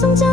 送家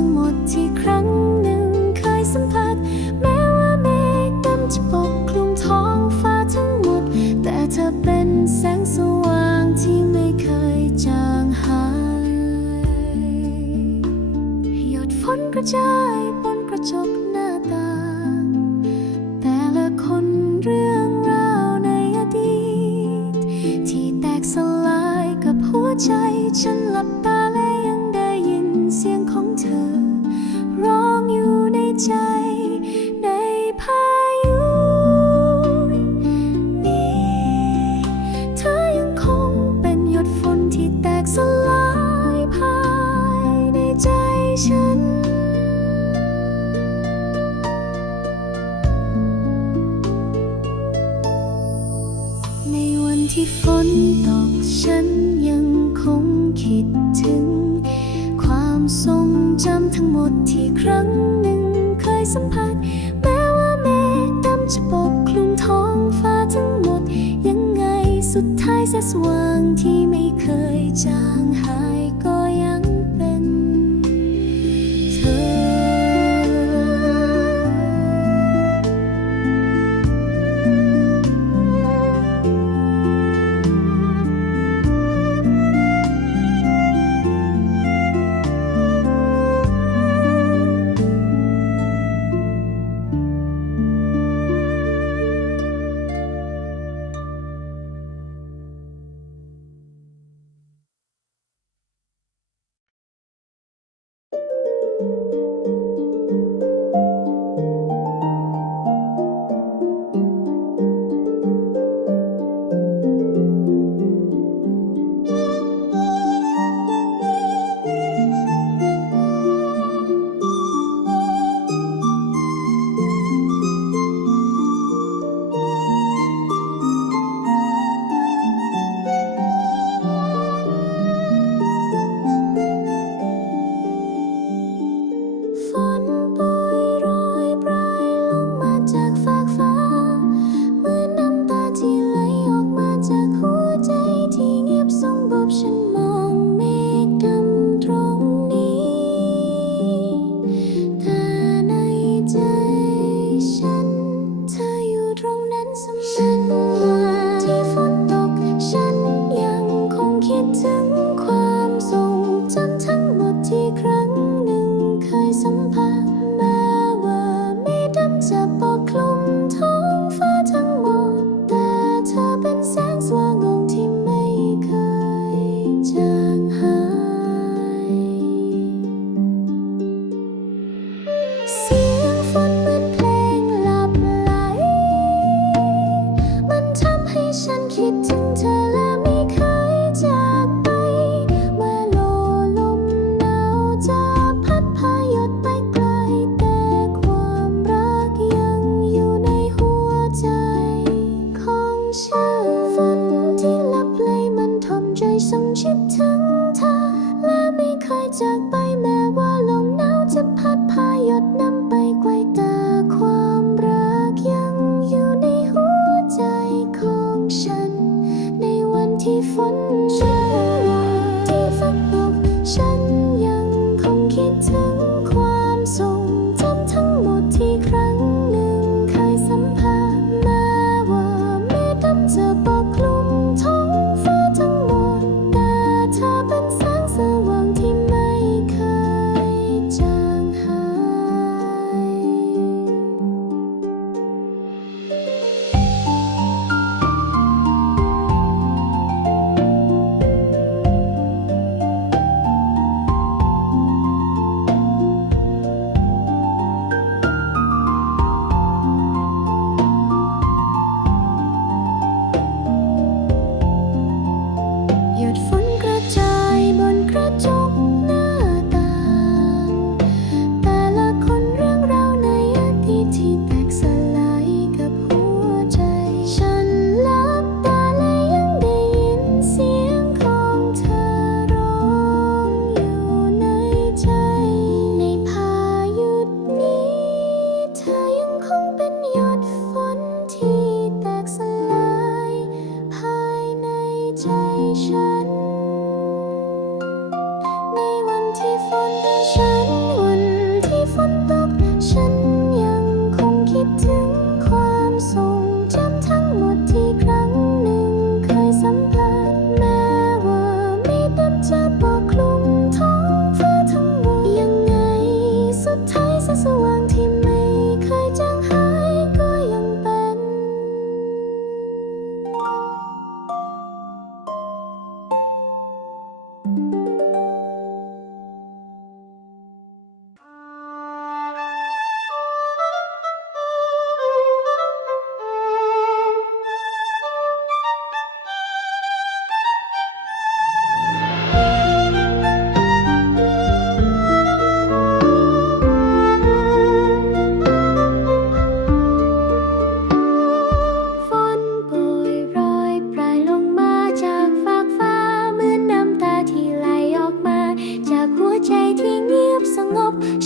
ทั้งหมดที่ครั้งหนึ่งเคยสัมผัส แม้ว่าเมฆดำจะปกคลุมท้องฟ้าทั้งหมด แต่เธอเป็นแสงสว่างที่ไม่เคยจางหาย หยดฝนกระจาย ในใจในพายุนี้เธอยังคงเป็นหยดฝนที่แตกสลายภายในใจฉันในวันที่ฝนตกฉันยังคงคิดถึง ความทรงจำทั้งหมดที่ครั้ง จะปกคลุมท้องฟ้าทั้งหมด ยังไงสุดท้ายแสงสว่างที่ไม่เคยจางหาย ใจฉัน up.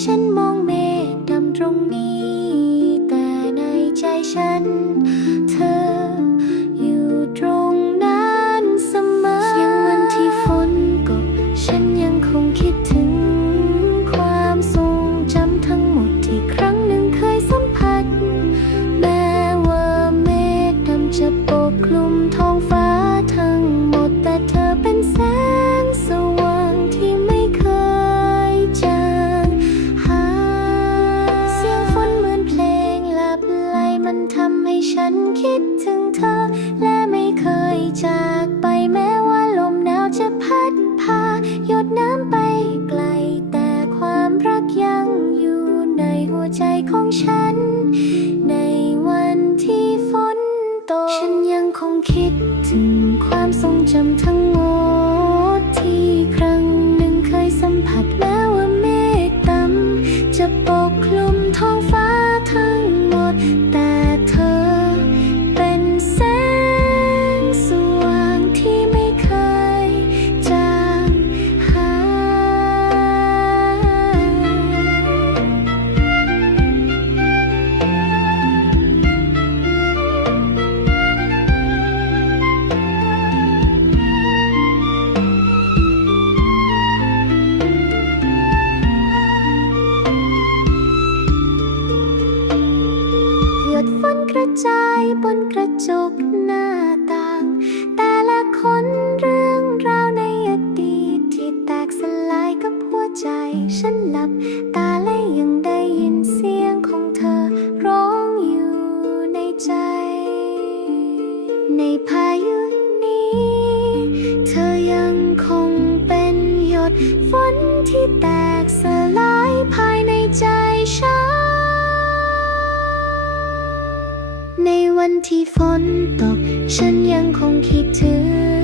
但 แต่ละคนเรื่องราวในอดีตที่แตกสลายกับหัวใจ ฉันหลับตา ฝนตก ฉันยังคงคิดถึง